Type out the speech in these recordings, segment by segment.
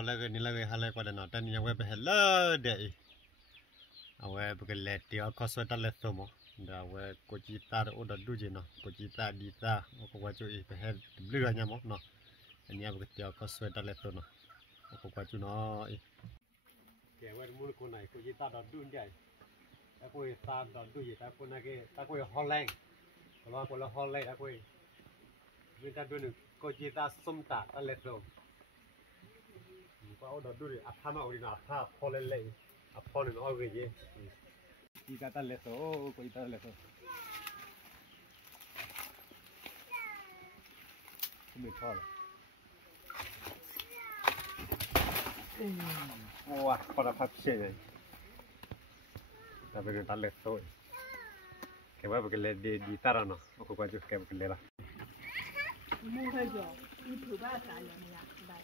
họ lại cái này lại cái họ lại qua đây nó tên như vậy bây giờ đấy à vậy bây giờ lệ tiêu có số ta lệ số mà đó vậy cô chị ta ở đó đủ gì nó cô chị ta đi ta cô qua chỗ ý bây giờ lừa nhau mà nó anh em bây giờ tiêu có số ta lệ số nó cô qua chỗ nó cái vậy muốn cô này cô chị ta đó đủ vậy ta cô ta đó đủ gì ta cô này cái ta cô họ lên kalau cô là họ lên ta cô người ta đủ được cô chị ta xông ta ta lệ số có đó đuổi à tham ao đi nào tham phò lên lên à phò lên ao cái gì đi cả ta lệ số coi ta lệ số không biết phò wow phò là phát xe này ta bây giờ ta lệ số cái vậy bây giờ đi ta ra nó có quan trọng cái bây giờ là mua hơi rồi đi thử ba cái này nha đây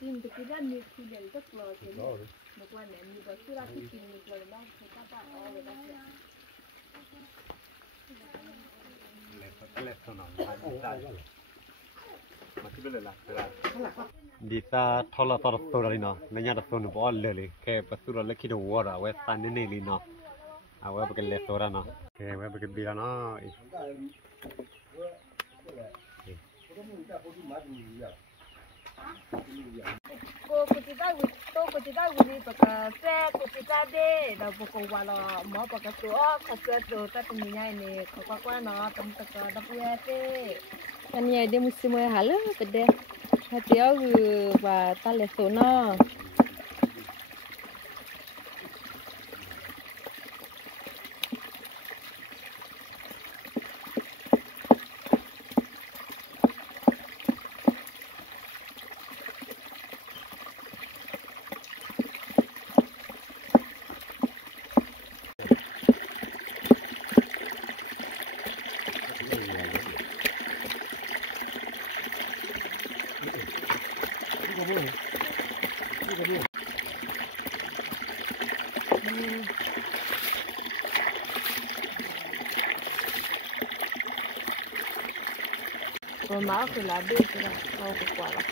tìm được cái đơn thì để rất là cái một quan này như vậy cứ ra cái tìm một lần đó thì các bạn ở đây đi ta thò là tao tao rồi nó lấy nhà tao nó bỏเลยcái bắt tu rồiคิดว่าเราเว้ยตานี่นี่เนาะเอาไว้เป็นเลตัวเนาะโอเคไว้เป็นบีแล้วเนาะcô chỉ ta cô chỉ ta đi bậc xe cô chỉ ta đi đầu bậc cầu qua là mở bậcตัวเขาเกิดตัวแต่ตรงนี้ไงนี่เขาก็ว่าเนาะตรงตะกดับเว้ยเต้อันนี้เดี๋ยวมุสิมวยหาเลยแต่เดี๋ยวถ้าเดี๋ยวคือว่าตาเล็กตัวเนาะตัวม้าคือลาบี้ก็ได้เอากว่าละ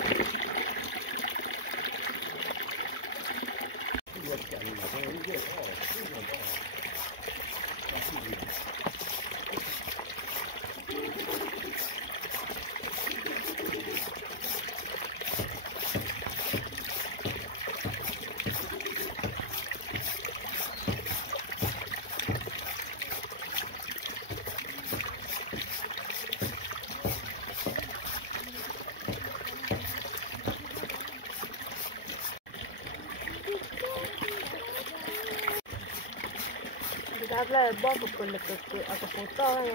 Habla de bobo con lo que acapuntó ya.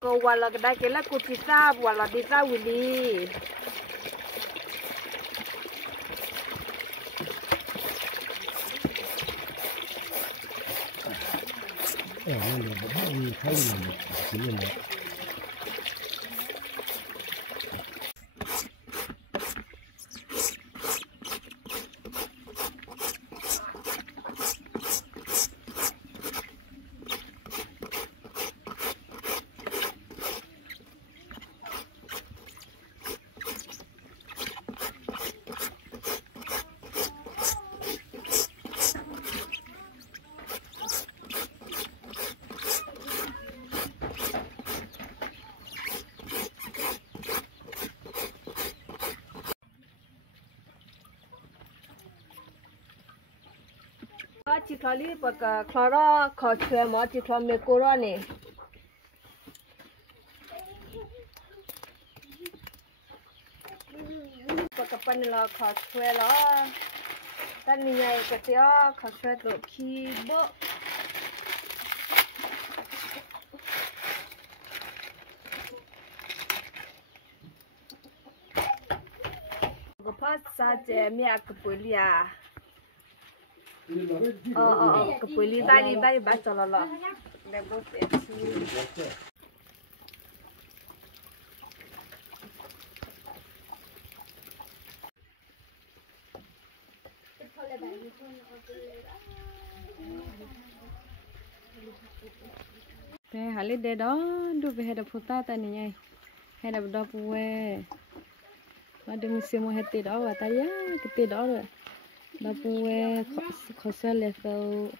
Cô wala cái đây cái là cô chỉ ra wala đi ra Willy. Chỉ thọ lý bậc khó đó khó chơi mà chỉ thọ mấy cô đó nè bậc phần là khó chơi đó ta nhìn này cái tiêu khó chơi được khi bữa cái phát sa chế mẹ cái bưởi à cái bưởi lý tay bắt cho lò để bố sẽ chi thế hả lấy để đó đưa về đập phụ ta này nhỉ hay đập đập về mà đừng xem một hết đó và ta giá cái đó rồi đập về khó sẽ lấy đâu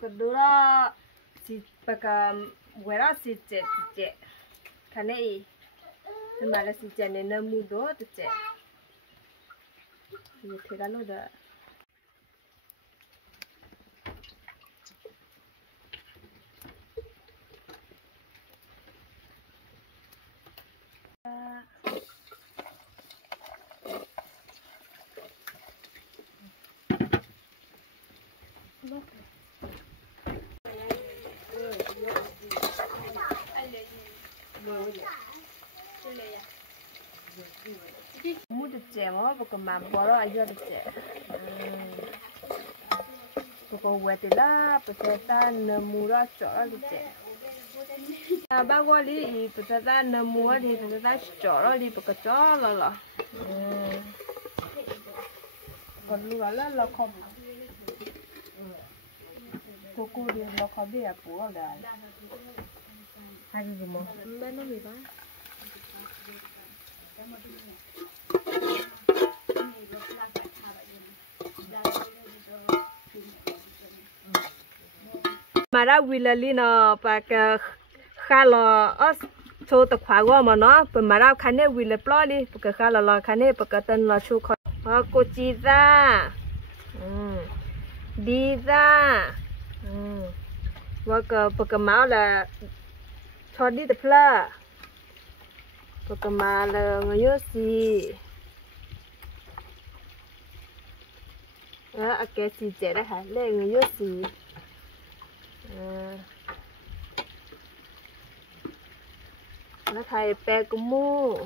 cái đó si baka wera si che khane i mà là si che nên nó mua đó che như thế đó rồi đó mua được chè mà baka mà bỏ ra giờ được chè baka quẹt thì đó baka ta nở mua ra chợ được chè ba qua đi baka ta nở mua thì baka ta chợ ra đi baka chợ là còn lúc đó là không cô đi nó không biết à bố là hai cái gì mà bên nó gì đó mà ra vì là li nó và cái khá là ở chỗ tập khóa qua mà nó mà ra khán này vì là plo đi cái khá là khán này và cái tên là chỗ khó cô chi ra đi ra và cái máu là cho đi tập la và cái máu là người yêu gì cái gì chết đấy hả lấy người yêu gì nó thay pe cũng mua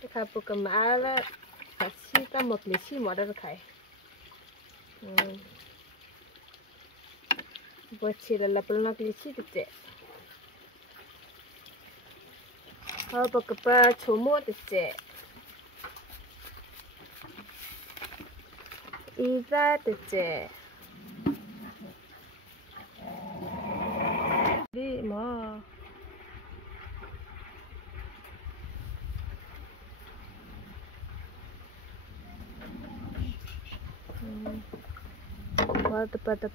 cái khai bộ cái máu là phải xí ta một lý xí mà đâu khai bữa chiều là lập nó lý xí được chứ bộ cái ba chỗ mua được chứ ý ra được chứ đi mà tập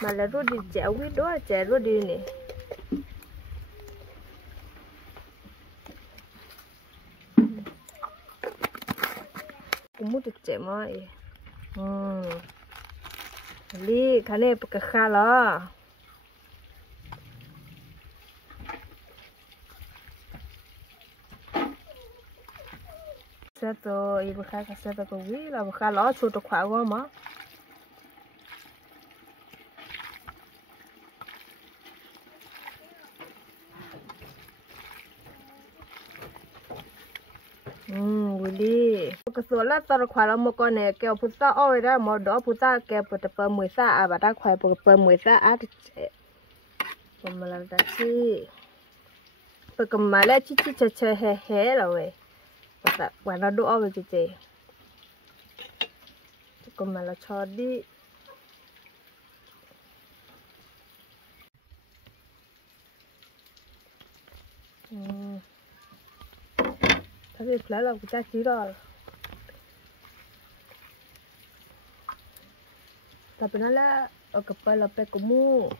mà là rồi đi chèo quý đó chèo rồi đi nè cũng muốn được chèo mà đi cái này bực khá lo sẽ tôi ý bực khá sẽ tôi cũng biết là bực khá lo chua được khỏe quá mà đi cái số là tao khóa là một con này kéo phụ ta oi ra một đó phụ ta kéo phụ ta bơm mười sa bà ta khóa bơm mười sa bơm mà làm gì bơm mà lại chỉ chơi hè rồi bà ta quả nó đổ về chị bơm mà là cho đi thế thì lấy là cái chỉ rồi tapi nala o kepala pe kumu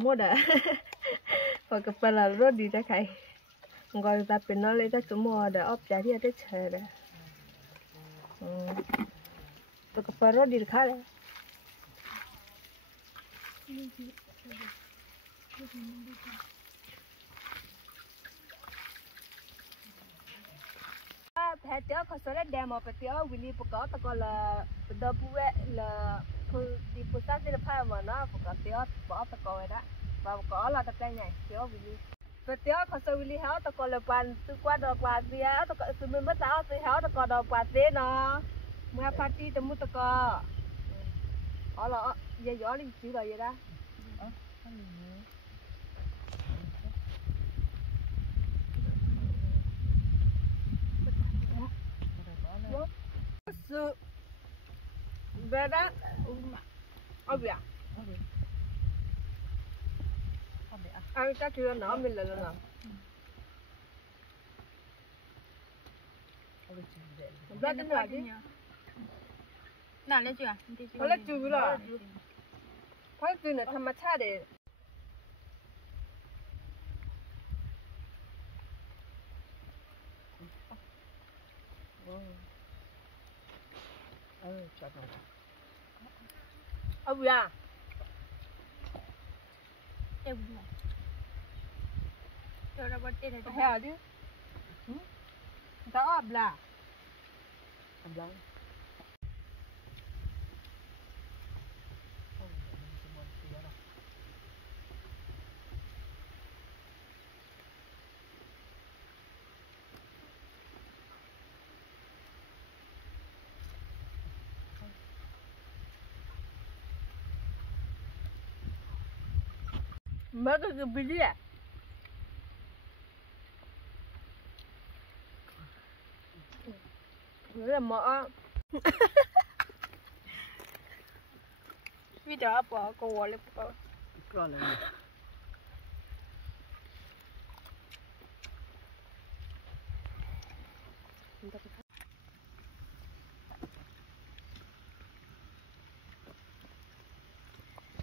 mua đã và cặp là rốt đi ra khai gọi ta bên nó lấy ta số mua để ốp giá thì để chơi đấy tôi có phải rồi đi khá đấy phải tiêu khó số đấy mà phải tiêu Willy bốc có tao gọi là đợt bữa là cứ đi bữa sáng đi phải mà nó bốc tiêu bỏ tao gọi đó và có là tao đây nhảy tiêu Willy phải tiêu khó số Willy héo tao gọi là bàn từ qua đợt qua gì á tao gọi từ mình mất tao từ héo tao gọi đợt qua gì nó mua party tao mua tao gọi ở là giờ gió đi chịu rồi vậy đó sự về đó ở biển ai ta chưa nó mình là nào ra đến là đi nào lên chưa có lẽ chưa rồi phải từ này tham gia để ở biển em buồn cho ra bắt tên này hè đi tao ấp là mấy cái bì đi à là mỡ video bỏ cô lên bỏ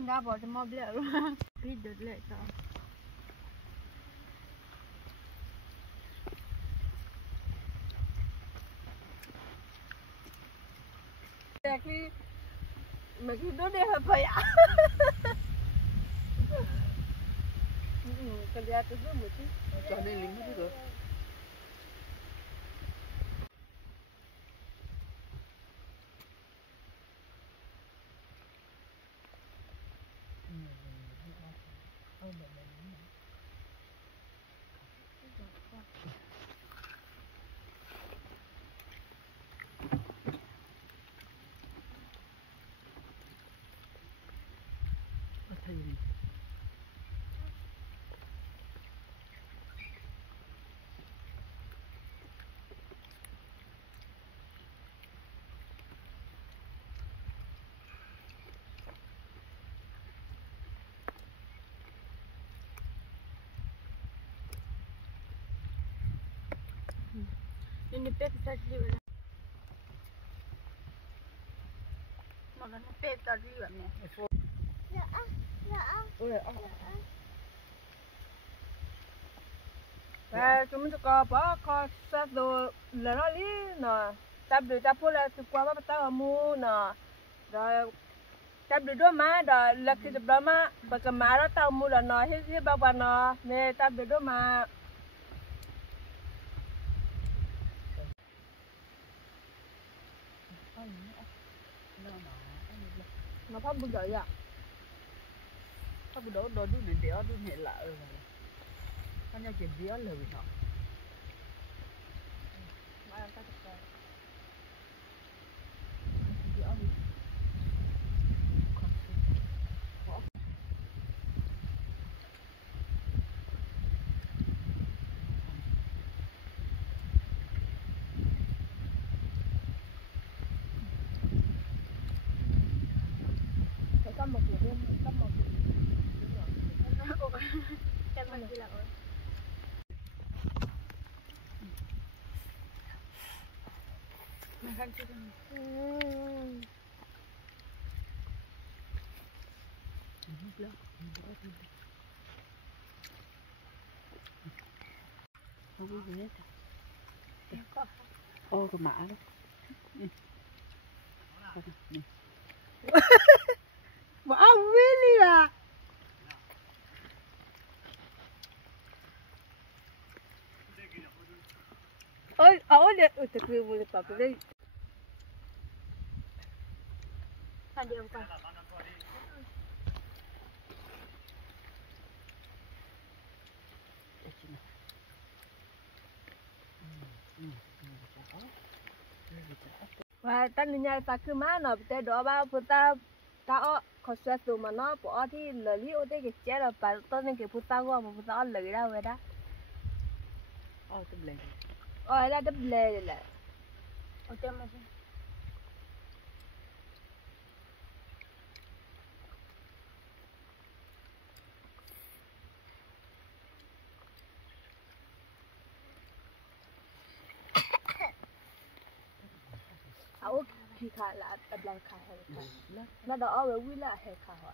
đã bỏ cho mobile rồi video lại cho khi mà khi đó đi hợp phải à cái gì tôi biết một chút cho nên lính hết rồi ini pek tadi mana makan pek tadi mana và chúng mình có bỏ kho sát đồ là nó lý nè tập được tập là từ qua bắt tao mua nè rồi tập được đó mà rồi là khi tập đó mà bà cầm má đó tao mua là nó hết bao bà nó nè tập được đó mà nó phát bây giờ à sao cái đó đó đun này đéo đun hệ lạ rồi anh nhà chuyện đéo lời nó makan sih không có gì hết Em có ô cái mã đó nè Wow, really à? Ôi, để từ từ một lần tập đây. Sao điều coi. để chị nào Và ta nên nhảy ta cứ má nó bị đó bao phụ ta ta có sẽ tụ mà nó bỏ thì lời lý ô thế cái chết là bà tôi nên cái phụ ta qua mà phụ ta lời ra vậy đó. ô tụi lên Ôi là đập lề lại. Ở trên mà xem. Áo khi khá là đập lại khá hay nó đó với quý là hay khá hả?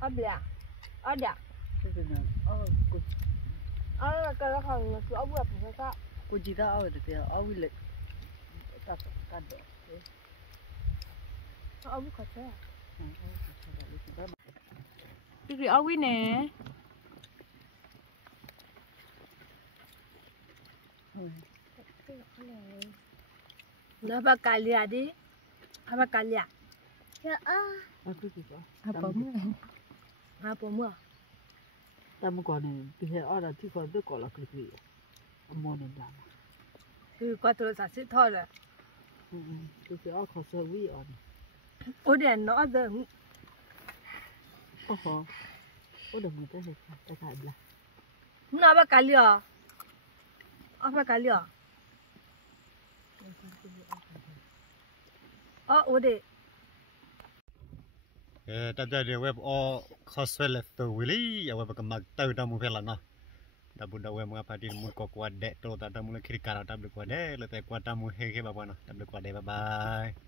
Ở bìa, ở đạ, cái nào cô ở cái đó còn cứ ở bữa thì sao? cô chỉ tao ở được ở với lại ta ta được Ở bữa có chơi. à Cái ở quý nè. Nó bà cà lia đi, bà cà lia. cái gì đó Apa mưa? ta muốn còn này thì hệ ở là chỉ còn biết còn là cái gì mua nên làm Cứ qua tôi sẽ xịt thôi rồi. cái gì ở khó sơ vi ở Ủa đèn nó giờ ô hò ô đừng người ta hệ ta thải là nó bà cà lia. Ở bà cà lia. Ủa đi. ta chơi điều web o coswell to willy ya web cái mag tàu ta mua phèn nó ta bút đầu web ngapa đi mua có quạt đẻ trâu ta ta mua kiri cara ta beli quạt đẻ lấy tay quạt ta mua hege bawa nó ta beli quạt đẻ bye bye